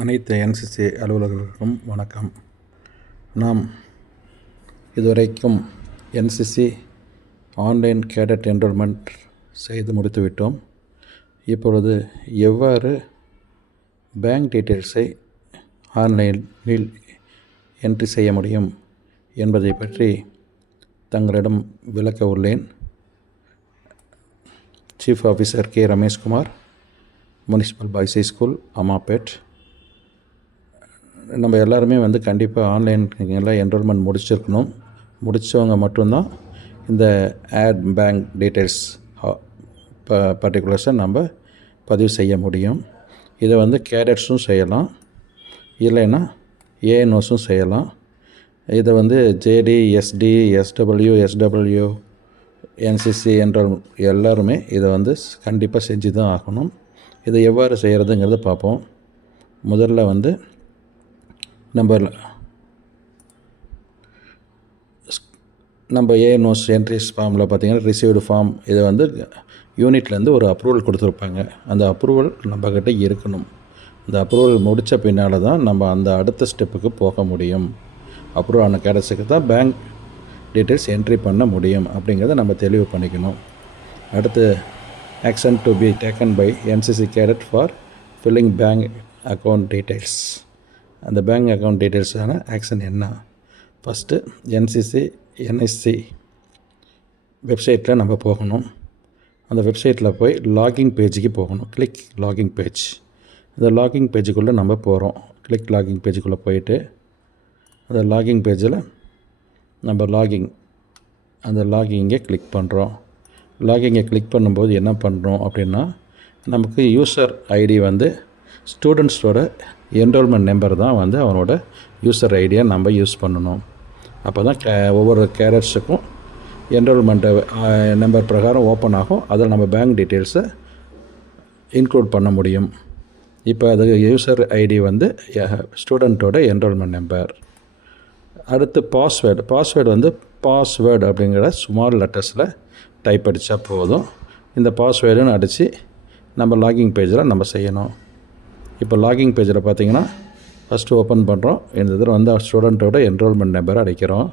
அனைத்து என்சிசி அலுவலர்களுக்கும் வணக்கம். நாம் இதுவரைக்கும் என்சிசி ஆன்லைன் கேடட் என்ரோல்மெண்ட் செய்து முடித்துவிட்டோம். இப்பொழுது எவ்வாறு பேங்க் டீட்டெயில்ஸை ஆன்லைனில் என்ட்ரி செய்ய முடியும் என்பதை பற்றி தங்களிடம் விளக்க உள்ளேன். Chief officer K Rameshkumar, municipal boys school, Ammapet. நம்ம எல்லாருமே கண்டிப்பாக ஆன்லைனில் என்ரோல்மெண்ட் முடிச்சிருக்கணும். முடித்தவங்க மட்டும்தான் இந்த ஆட் பேங்க் டீட்டெயில்ஸ் பர்டிகுலர்ஸை நம்ம பதிவு செய்ய முடியும். இதை கேடட்ஸும் செய்யலாம், இல்லைன்னா ஏஎன்ஓஸும் செய்யலாம். இதை JD, SD, SW, NCC enrol எல்லாருமே இதை கண்டிப்பாக செஞ்சு தான் ஆகணும். இதை எவ்வாறு செய்கிறதுங்கிறத பார்ப்போம். முதல்ல நம்ம ஏஎன்ஓஸ் என்ட்ரிஸ் ஃபார்மில் பார்த்திங்கன்னா ரிசீவ்டு ஃபார்ம், இதை யூனிட்லேருந்து ஒரு அப்ரூவல் கொடுத்துருப்பாங்க. அந்த அப்ரூவல் நம்மக்கிட்ட இருக்கணும். அந்த அப்ரூவல் முடித்த பின்னால் தான் நம்ம அந்த அடுத்த ஸ்டெப்புக்கு போக முடியும். அப்ரூவல் ஆன கேடட்ஸுக்கு தான் பேங்க் டீட்டெயில்ஸ் என்ட்ரி பண்ண முடியும் அப்படிங்கிறத நம்ம தெளிவு பண்ணிக்கணும். அடுத்து, action to be taken by NCC cadet for filling bank account details. அந்த பேங்க் அக்கௌண்ட் டீட்டெயில்ஸான ஆக்ஷன் என்ன? ஃபஸ்ட்டு என்எஸ்சி வெப்சைட்டில் நம்ம போகணும். அந்த வெப்சைட்டில் போய் லாகின் பேஜுக்கு போகணும். Click login page. அந்த லாகின் பேஜுக்குள்ளே நம்ம போகிறோம். கிளிக் லாகின் பேஜுக்குள்ளே போயிட்டு அந்த லாகின் பேஜில் நம்ம அந்த லாகிங்கை கிளிக் பண்ணுறோம். லாகிங்கை கிளிக் பண்ணும்போது என்ன பண்ணுறோம் அப்படின்னா, நமக்கு யூசர் ஐடி ஸ்டூடெண்ட்ஸோட என்ரோல்மெண்ட் நம்பர் தான் அவனோட யூசர் ஐடியை நம்ம யூஸ் பண்ணணும். அப்போ தான் ஒவ்வொரு கேடட்ஸுக்கும் என்ரோல்மெண்ட்டை நம்பர் பிரகாரம் ஓப்பன் ஆகும். அதில் நம்ம பேங்க் டீட்டெயில்ஸை இன்க்ளூட் பண்ண முடியும். இப்போ அது யூசர் ஐடி ஸ்டூடெண்ட்டோட என்ரோல்மெண்ட் நம்பர். அடுத்து பாஸ்வேர்டு அப்படிங்கிற ஸ்மால் லெட்டர்ஸில் டைப் அடித்தா போதும். இந்த பாஸ்வேர்டுன்னு அடித்து நம்ம லாகிங் பேஜில் நம்ம செய்யணும். இப்போ லாகிங் பேஜில் பார்த்திங்கன்னா ஃபஸ்ட்டு ஓப்பன் பண்ணுறோம். இந்த இதில் ஸ்டூடெண்ட்டோட என்ரோல்மெண்ட் நம்பரை அடிக்கிறோம்.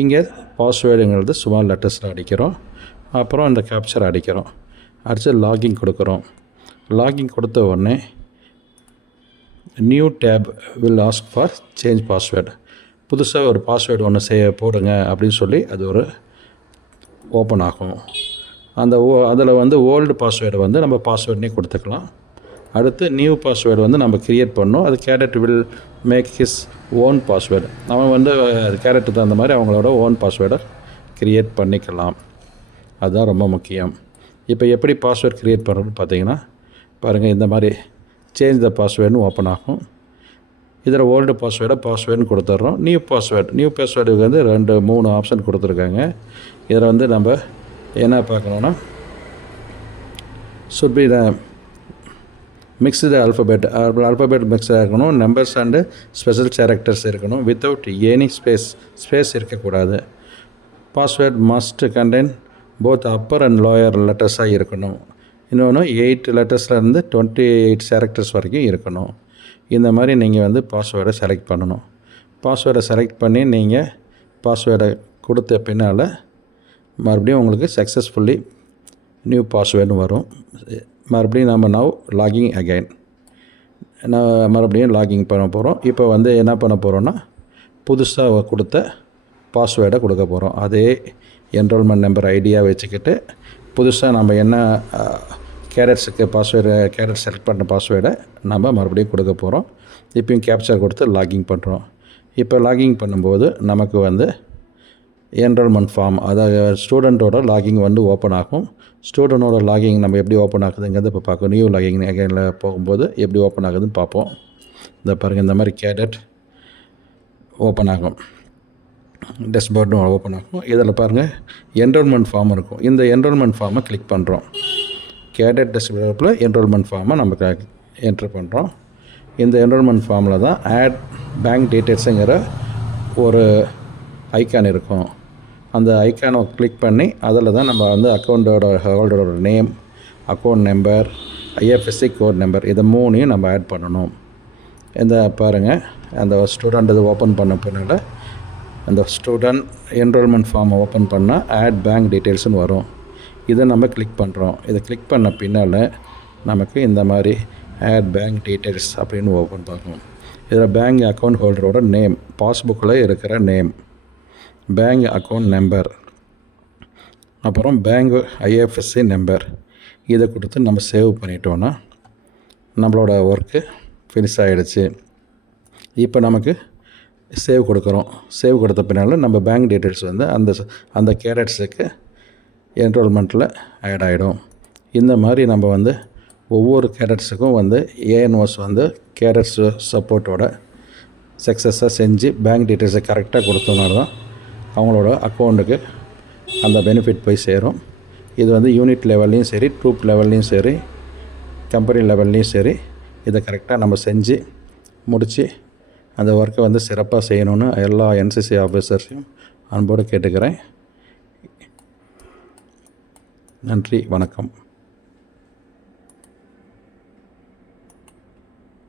இங்கே பாஸ்வேர்டுங்கிறது ஸ்மால் லெட்டர்ஸில் அடிக்கிறோம். அப்புறம் இந்த கேப்சர் அடிக்கிறோம். அடித்து லாகிங் கொடுக்குறோம். லாகிங் கொடுத்த உடனே new tab will ask for change password. புதுசாக ஒரு பாஸ்வேர்டு ஒன்று போடுங்க அப்படின்னு சொல்லி அது ஒரு ஓப்பன் ஆகும். அதில் ஓல்டு பாஸ்வேர்டு நம்ம பாஸ்வேர்டுனே கொடுத்துக்கலாம். அடுத்து நியூ பாஸ்வேர்டு நம்ம க்ரியேட் பண்ணோம். அது cadet will make his own password. அவன் கேடட்டுக்கு தகுந்த மாதிரி அவங்களோட ஓன் பாஸ்வேர்டை க்ரியேட் பண்ணிக்கலாம். அதுதான் ரொம்ப முக்கியம். இப்போ எப்படி பாஸ்வேர்டு க்ரியேட் பண்ணுறோன்னு பார்த்தீங்கன்னா பாருங்கள், இந்த மாதிரி சேஞ்ச் த பாஸ்வேர்டுன்னு ஓப்பன் ஆகும். இதில் ஓல்டு பாஸ்வேர்டுன்னு கொடுத்துட்றோம். நியூ பாஸ்வேர்டுக்கு 2-3 ஆப்ஷன் கொடுத்துருக்காங்க. இதில் நம்ம என்ன பார்க்கணுன்னா, should be the mixed alphabet மிக்ஸாக இருக்கணும். நம்பர்ஸ் அண்டு ஸ்பெஷல் கேரக்டர்ஸ் இருக்கணும். வித்தவுட் எனி ஸ்பேஸ் இருக்கக்கூடாது. Password must contain both upper and lower லெட்டர்ஸாக இருக்கணும். இன்னொன்று 8 லெட்டர்ஸ்லேருந்து 28 கேரக்டர்ஸ் வரைக்கும் இருக்கணும். இந்த மாதிரி நீங்கள் பாஸ்வேர்டை செலக்ட் பண்ணணும். பாஸ்வேர்டை செலக்ட் பண்ணி நீங்கள் பாஸ்வேர்டை கொடுத்த பின்னால் மறுபடியும் உங்களுக்கு சக்ஸஸ்ஃபுல்லி நியூ பாஸ்வேர்டு வரும். மறுபடியும் நம்ம லாகிங் அகைன் மறுபடியும் லாகிங் பண்ண போகிறோம். இப்போ என்ன பண்ண போகிறோன்னா, புதுசாக கொடுத்த பாஸ்வேர்டை கொடுக்க போகிறோம். அதே என்ரோல்மெண்ட் நம்பர் ஐடியா வச்சுக்கிட்டு புதுசாக நம்ம என்ன கேடட்ஸுக்கு கேடட் செலக்ட் பண்ண பாஸ்வேர்டை நம்ம மறுபடியும் கொடுக்க போகிறோம். இப்போயும் கேப்சர் கொடுத்து லாகிங் பண்ணுறோம். இப்போ லாகிங் பண்ணும்போது நமக்கு என்ரோல்மெண்ட் ஃபார்ம், அதாவது ஸ்டூடெண்ட்டோட லாகிங் ஓப்பன் ஆகும். ஸ்டூடெண்ட்டோட லாகிங் நம்ம எப்படி ஓப்பன் ஆகுதுங்கிறத இப்போ பார்க்கணும். நியூ லாகிங் அகைனில் போகும்போது எப்படி ஓப்பன் ஆகுதுன்னு பார்ப்போம். இந்த பாருங்கள், இந்த மாதிரி கேடட் ஓப்பன் ஆகும். டேஷ்போர்டும் ஓப்பன் ஆகும். இதில் பாருங்கள், என்ரோல்மெண்ட் ஃபார்ம் இருக்கும். இந்த என்ரோல்மெண்ட் ஃபார்மை கிளிக் பண்ணுறோம். கேடட் டேஷ்போர்டில் என்ரோல்மெண்ட் ஃபார்மை நம்ம என்ட்ரு பண்ணுறோம். இந்த என்ரோல்மெண்ட் ஃபார்மில் தான் ஆட் பேங்க் டீட்டெயில்ஸுங்கிற ஒரு ஐக்கான் இருக்கும். அந்த ஐக்கானை கிளிக் பண்ணி அதில் தான் நம்ம அக்கௌண்ட்டோட ஹோல்டரோட name, account number, IFSC code number, இதை 3ஐயும் நம்ம ஆட் பண்ணணும். இந்த பாருங்கள், அந்த ஸ்டூடெண்ட் இது ஓப்பன் பண்ண பின்னால் அந்த ஸ்டூடெண்ட் என்ரோல்மெண்ட் ஃபார்மை ஓப்பன் பண்ணால் ஆட் பேங்க் டீட்டெயில்ஸ்னு வரும். இதை நம்ம கிளிக் பண்ணுறோம். இதை கிளிக் பண்ண பின்னால் நமக்கு இந்த மாதிரி ஆட் பேங்க் டீட்டெயில்ஸ் அப்படின்னு ஓப்பன் பார்க்கணும். இதில் பேங்க் அக்கௌண்ட் ஹோல்டரோட நேம், பாஸ்புக்கில் இருக்கிற நேம், பேங்க் அக்கௌண்ட் நம்பர், அப்புறம் பேங்க் ஐஎஃப்எஸ்சி நம்பர், இதை கொடுத்து நம்ம சேவ் பண்ணிட்டோன்னா நம்மளோட ஒர்க்கு ஃபினிஷ் ஆகிடுச்சு. இப்போ நமக்கு சேவ் கொடுக்குறோம். சேவ் கொடுத்த பின்னால் நம்ம பேங்க் டீட்டெயில்ஸ் வந்து அந்த கேரட்ஸுக்கு என்ரோல்மெண்ட்டில் ஆட் ஆகிடும். இந்த மாதிரி நம்ம வந்து ஒவ்வொரு கேரட்ஸுக்கும் வந்து ஏஎன்ஓஸ் வந்து கேரட்ஸ் சப்போர்ட்டோட சக்ஸஸாக செஞ்சு பேங்க் டீட்டெயில்ஸை கரெக்டாக கொடுத்தோம்னா தான் அவங்களோட அக்கௌண்ட்டுக்கு அந்த பெனிஃபிட் போய் சேரும். இது வந்து யூனிட் லெவல்லையும் சரி, ட்ரூப் லெவல்லையும் சரி, கம்பெனி லெவல்லையும் சரி, இதை கரெக்டாக நம்ம செஞ்சு முடித்து அந்த ஒர்க்கை வந்து சிறப்பாக செய்யணும்னு எல்லா என்சிசி ஆஃபீஸர்ஸையும் அன்போடு கேட்டுக்கிறேன். நன்றி, வணக்கம்.